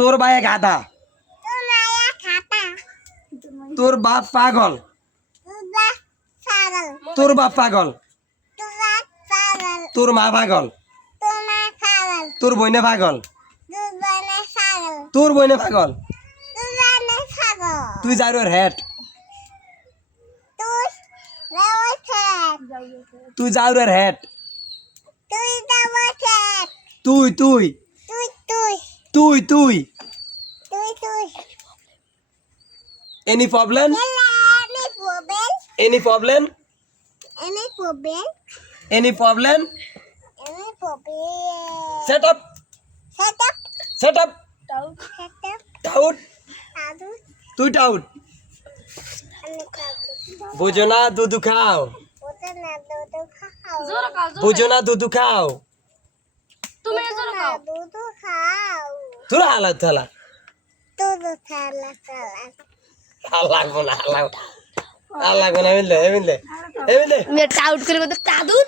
তোর ভাইয়ে গাধা তোর বাপ পাগল তোর বাপ পাগল তোর মা পাগল তোর বইনে পাগল তোর বইনে পাগল তুই জারুর হেড তুই জারুর হেড তুই তুই তুই তুই any problem any problem any problem set up doubt তুই doubt বুঝো না দুধ খাও বুঝো না দুধ খাও তুমি জোরে খাও তোরা হালা থালা লাগবো না মিললে টাউট করে টাদুর